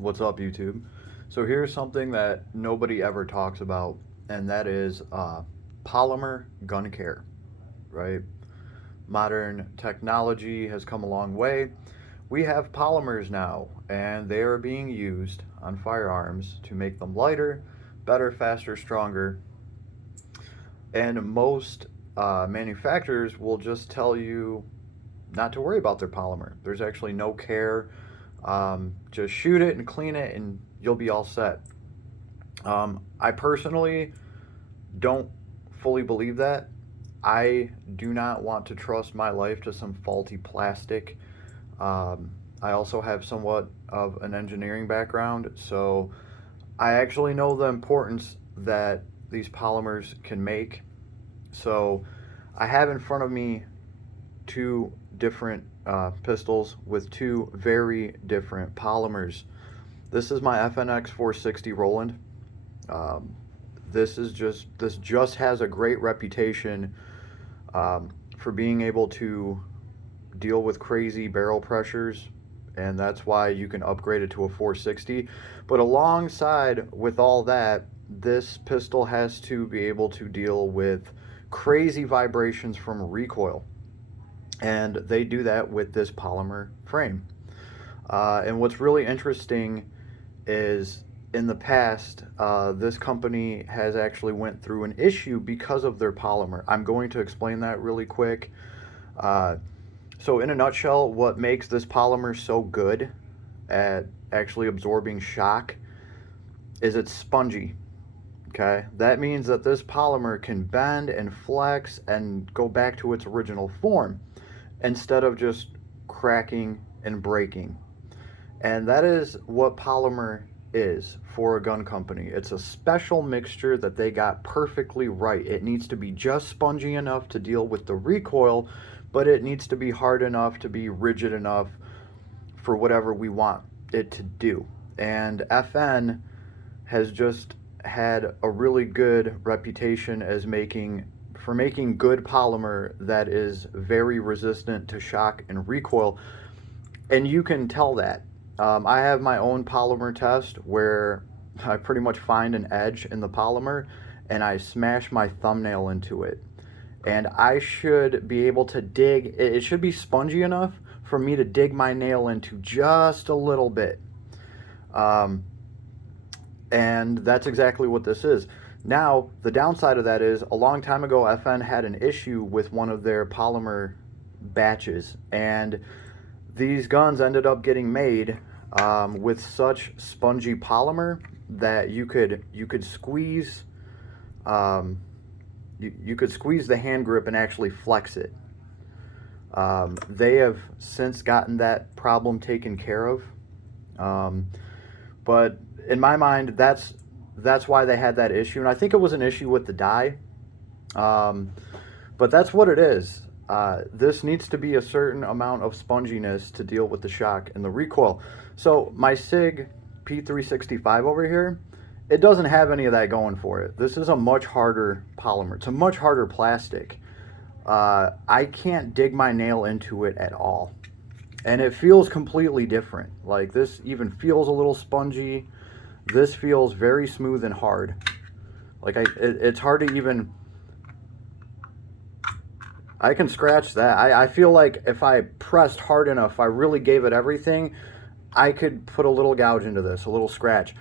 What's up, YouTube? So here's something that nobody ever talks about, and that is polymer gun care, right? Modern technology has come a long way. We have polymers now, and they are being used on firearms to make them lighter, better, faster, stronger. And most manufacturers will just tell you not to worry about their polymer. There's actually no care. Just shoot it and clean it, and you'll be all set. I personally don't fully believe that. I do not want to trust my life to some faulty plastic. I also have somewhat of an engineering background, so I actually know the importance that these polymers can make. So I have in front of me two different pistols with two very different polymers. This is my FNX 460 Roland. This just has a great reputation for being able to deal with crazy barrel pressures, and that's why you can upgrade it to a 460. But alongside with all that, this pistol has to be able to deal with crazy vibrations from recoil, and they do that with this polymer frame. And what's really interesting is in the past, this company has actually went through an issue because of their polymer. I'm going to explain that really quick. So in a nutshell, what makes this polymer so good at actually absorbing shock is it's spongy. Okay, that means that this polymer can bend and flex and go back to its original form instead of just cracking and breaking. And that is what polymer is for a gun company. It's a special mixture that they got perfectly right. It needs to be just spongy enough to deal with the recoil, but it needs to be hard enough to be rigid enough for whatever we want it to do. And FN has just had a really good reputation as making good polymer that is very resistant to shock and recoil, and you can tell that. I have my own polymer test where I pretty much find an edge in the polymer and I smash my thumbnail into it, and I should be able to dig it should be spongy enough for me to dig my nail into just a little bit. And that's exactly what this is. Now, the downside of that is a long time ago, FN had an issue with one of their polymer batches, and these guns ended up getting made with such spongy polymer that you could squeeze you could squeeze the hand grip and actually flex it. They have since gotten that problem taken care of, but in my mind, that's why they had that issue, and I think it was an issue with the die. But that's what it is. This needs to be a certain amount of sponginess to deal with the shock and the recoil. So my SIG P365 over here, it doesn't have any of that going for it. This is a much harder polymer. It's a much harder plastic. I can't dig my nail into it at all. And it feels completely different. Like, this even feels a little spongy. This feels very smooth and hard. Like, it's hard to even... I can scratch that. I feel like if I pressed hard enough, if I really gave it everything, I could put a little gouge into this, a little scratch.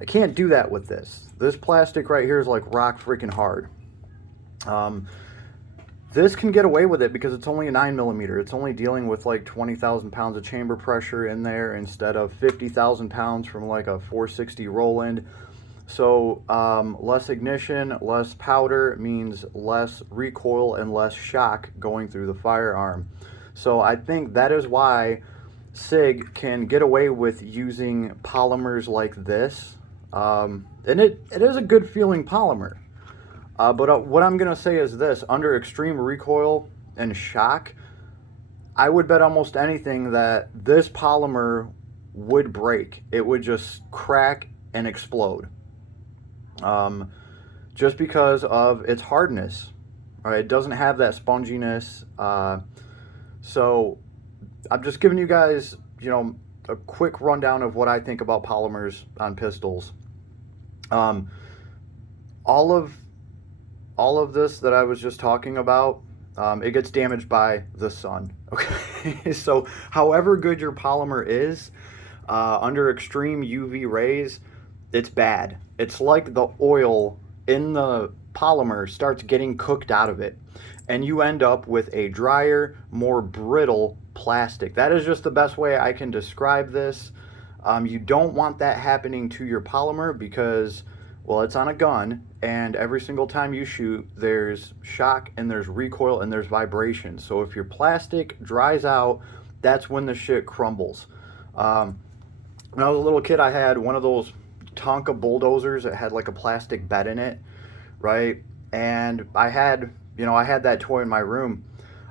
I can't do that with this. This plastic right here is like rock freaking hard. This can get away with it because it's only a 9mm. It's only dealing with like 20,000 pounds of chamber pressure in there instead of 50,000 pounds from like a 460 Roland. So less ignition, less powder means less recoil and less shock going through the firearm. So I think that is why SIG can get away with using polymers like this. And it is a good feeling polymer. But what I'm going to say is this: under extreme recoil and shock, I would bet almost anything that this polymer would break. It would just crack and explode. Just because of its hardness. All right, it doesn't have that sponginess. So I'm just giving you guys, a quick rundown of what I think about polymers on pistols. Um, all of this that I was just talking about, it gets damaged by the sun. Okay, so however good your polymer is, under extreme UV rays, it's bad. It's like the oil in the polymer starts getting cooked out of it, and you end up with a drier, more brittle plastic. That is just the best way I can describe this. You don't want that happening to your polymer because, well, it's on a gun, and every single time you shoot, there's shock and there's recoil and there's vibration. So if your plastic dries out, that's when the shit crumbles. When I was a little kid, I had one of those Tonka bulldozers that had like a plastic bed in it, right? And I had that toy in my room.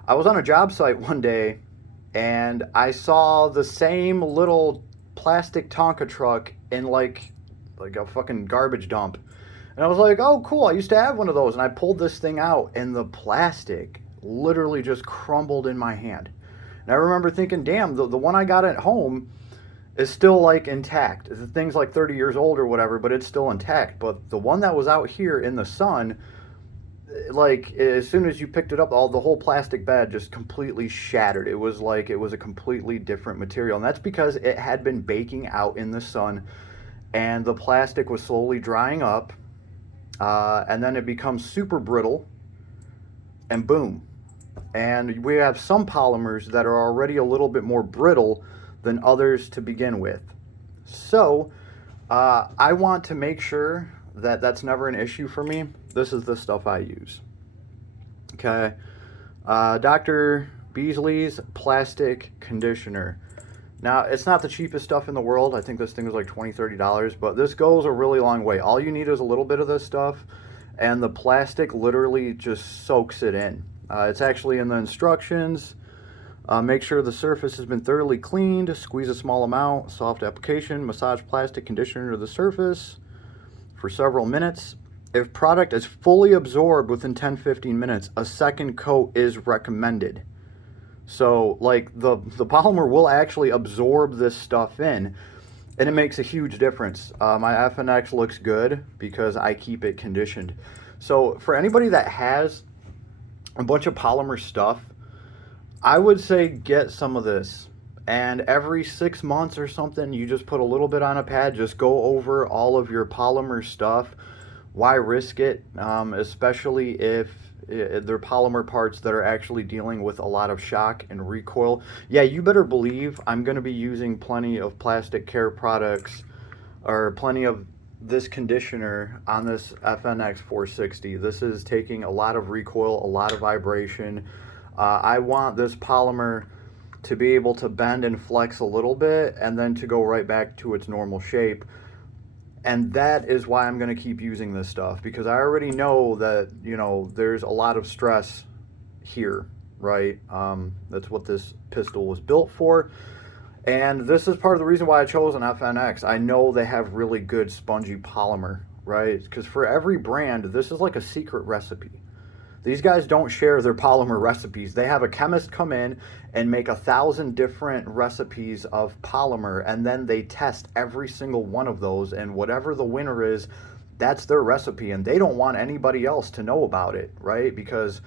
I was on a job site one day and I saw the same little plastic Tonka truck in like a fucking garbage dump. And I was like, oh, cool, I used to have one of those. And I pulled this thing out and the plastic literally just crumbled in my hand. And I remember thinking, damn, the one I got at home is still like intact. The thing's like 30 years old or whatever, but it's still intact. But the one that was out here in the sun, like as soon as you picked it up, the whole plastic bed just completely shattered. It was like it was a completely different material. And that's because it had been baking out in the sun and the plastic was slowly drying up. And then it becomes super brittle and boom. And we have some polymers that are already a little bit more brittle than others to begin with. So I want to make sure that that's never an issue for me. This is the stuff I use. Okay. Dr. Beasley's plastic conditioner. Now, it's not the cheapest stuff in the world. I think this thing is like $20, $30, but this goes a really long way. All you need is a little bit of this stuff, and the plastic literally just soaks it in. It's actually in the instructions. Make sure the surface has been thoroughly cleaned. Squeeze a small amount. Soft application. Massage plastic conditioner to the surface for several minutes. If product is fully absorbed within 10-15 minutes, a second coat is recommended. So like the polymer will actually absorb this stuff in, and it makes a huge difference. My FNX looks good because I keep it conditioned. So for anybody that has a bunch of polymer stuff, I would say get some of this, and every 6 months or something, you just put a little bit on a pad, just go over all of your polymer stuff. Why risk it, especially if they're polymer parts that are actually dealing with a lot of shock and recoil? Yeah, you better believe I'm going to be using plenty of plastic care products or plenty of this conditioner on this FNX 460. This is taking a lot of recoil, a lot of vibration. I want this polymer to be able to bend and flex a little bit and then to go right back to its normal shape. And that is why I'm going to keep using this stuff, because I already know that, there's a lot of stress here, right? That's what this pistol was built for. And this is part of the reason why I chose an FNX. I know they have really good spongy polymer, right? Because for every brand, this is like a secret recipe. These guys don't share their polymer recipes. They have a chemist come in and make 1,000 different recipes of polymer, and then they test every single one of those, and whatever the winner is, that's their recipe, and they don't want anybody else to know about it, right? Because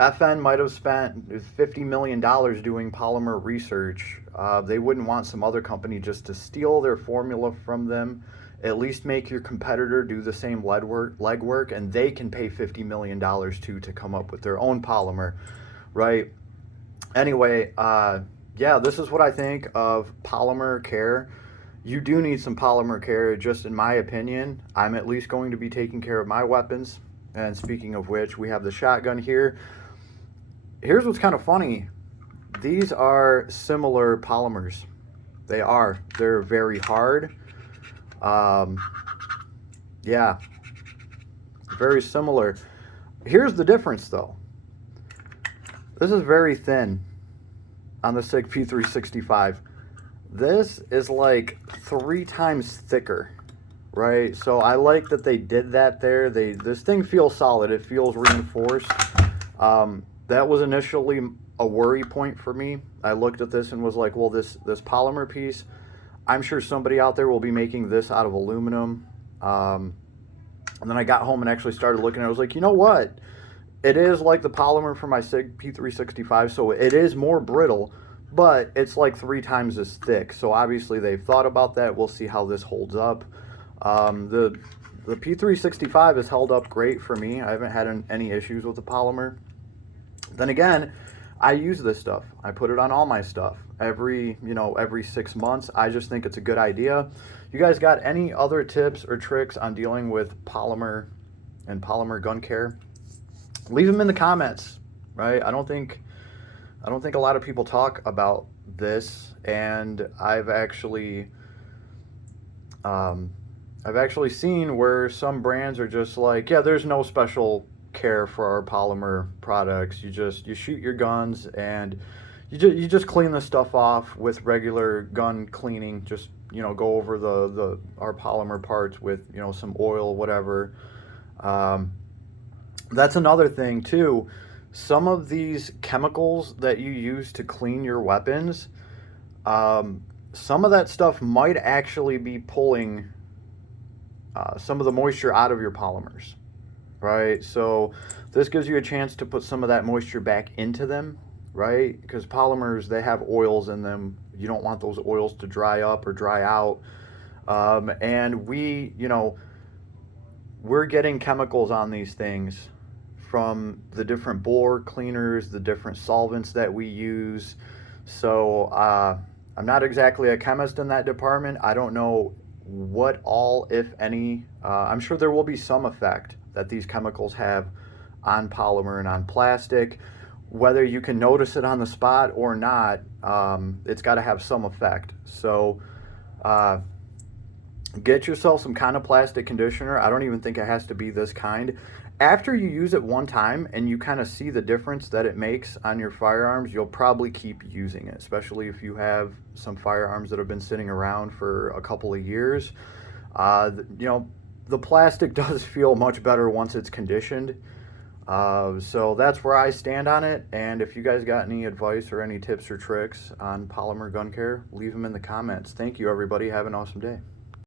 FN might have spent $50 million doing polymer research. They wouldn't want some other company just to steal their formula from them. At least make your competitor do the same legwork, and they can pay $50 million to come up with their own polymer, right? Anyway, yeah, this is what I think of polymer care. You do need some polymer care, just in my opinion. I'm at least going to be taking care of my weapons. And speaking of which, we have the shotgun here. Here's what's kind of funny. These are similar polymers. They are. They're very hard. Yeah, very similar. Here's the difference though. This is very thin on the SIG P365. This is like 3 times thicker, right? So I like that they did that there. This thing feels solid. It feels reinforced. That was initially a worry point for me. I looked at this and was like, well, this polymer piece, I'm sure somebody out there will be making this out of aluminum. And then I got home and actually started looking at it. I was like, you know what? It is like the polymer for my SIG P365, so it is more brittle, but it's like 3 times as thick. So obviously they've thought about that. We'll see how this holds up. The P365 has held up great for me. I haven't had any issues with the polymer. Then again, I use this stuff. I put it on all my stuff every 6 months. I just think it's a good idea. You guys got any other tips or tricks on dealing with polymer and polymer gun care? Leave them in the comments, right? I don't think a lot of people talk about this, and I've actually seen where some brands are just like, yeah, there's no special care for our polymer products. You shoot your guns and you just clean the stuff off with regular gun cleaning. Just go over our polymer parts with some oil, whatever. That's another thing too. Some of these chemicals that you use to clean your weapons, some of that stuff might actually be pulling some of the moisture out of your polymers, right? So this gives you a chance to put some of that moisture back into them, right? Because polymers, they have oils in them. You don't want those oils to dry up or dry out. And we're getting chemicals on these things from the different bore cleaners, the different solvents that we use. So I'm not exactly a chemist in that department. I don't know what all, if any, I'm sure there will be some effect that these chemicals have on polymer and on plastic. Whether you can notice it on the spot or not, it's got to have some effect. So get yourself some kind of plastic conditioner. I don't even think it has to be this kind. After you use it one time and you kind of see the difference that it makes on your firearms, you'll probably keep using it, especially if you have some firearms that have been sitting around for a couple of years. The plastic does feel much better once it's conditioned. So that's where I stand on it. And if you guys got any advice or any tips or tricks on polymer gun care, leave them in the comments. Thank you, everybody. Have an awesome day.